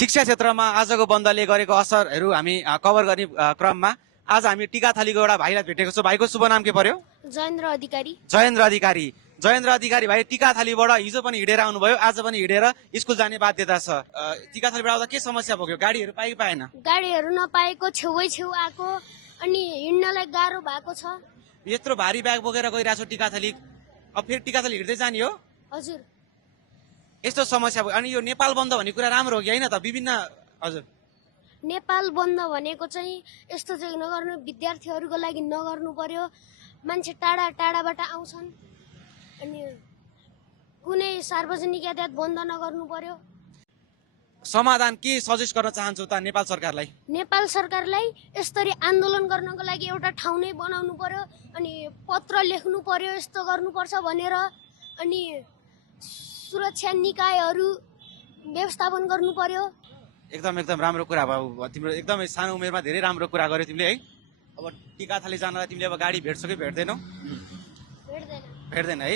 शिक्षा क्षेत्रमा आजको बन्दले गरेको असरहरू हामी कभर गर्ने क्रममा आज हामी टिकाथलीको एउटा भाइलाई भेटेको छौँ। भाइको शुभ नाम के पर्यो? जयेन्द्र अधिकारी। जयेन्द्र अधिकारी। जयेन्द्र अधिकारी भाइ टिकाथलीबाट हिजो पनि हिँडेर आउनुभयो, आज पनि हिँडेर स्कुल जाने बाध्यता छ। टिकाथलीबाट आउँदा के समस्या भोग्यो? गाडीहरू पाइ पाएन? गाडीहरू नपाएको, छेउ आएको अनि हिँड्नलाई गाह्रो भएको छ। यत्रो भारी ब्याग बोकेर गइरहेको छु टिकाथली, अब फेरि टिकाथली हिँड्दै जाने हो? हजुर। यस्तो समस्या भयो। अनि यो नेपाल बन्द भन्ने कुरा राम्रो हो कि होइन त? विभिन्न हजुर नेपाल बन्द भनेको चाहिँ यस्तो चाहिँ नगर्नु, विद्यार्थीहरूको लागि नगर्नु पर्यो। मान्छे टाढा टाढाबाट आउँछन् अनि कुनै सार्वजनिक यातायात बन्द नगर्नु पर्यो। समाधान के सजेस्ट गर्न चाहन्छु त नेपाल सरकारलाई? नेपाल सरकारलाई यसरी आन्दोलन गर्नको लागि एउटा ठाउँ नै बनाउनु पर्यो अनि पत्र लेख्नु पर्यो, यस्तो गर्नुपर्छ भनेर। अनि सुरक्षा निकायहरू व्यवस्थापन गर्नु पर्यो। एकदम राम्रो कुरा भयो। तिम्रो एकदमै सानो उमेरमा धेरै राम्रो कुरा गर्यो तिमीले है। अब टिकाथली जानलाई तिमीले अब गाडी भेट्छौ कि भेट्दैनौ? भेट्दैन। भेट्दैन है।